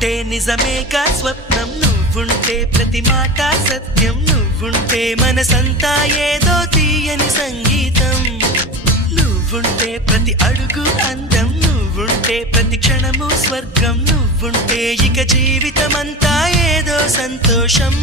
నువ్వుంటే నిజమేగా స్వప్నం? నువ్వుంటే ప్రతి మాట సత్యం. నువ్వుంటే మనసంతా ఏదో తీయని సంగీతం. నువ్వుంటే ప్రతి అడుగు అందం. నువ్వుంటే ప్రతి క్షణము స్వర్గం. నువ్వుంటే ఇక జీవితమంతా ఏదో సంతోషం.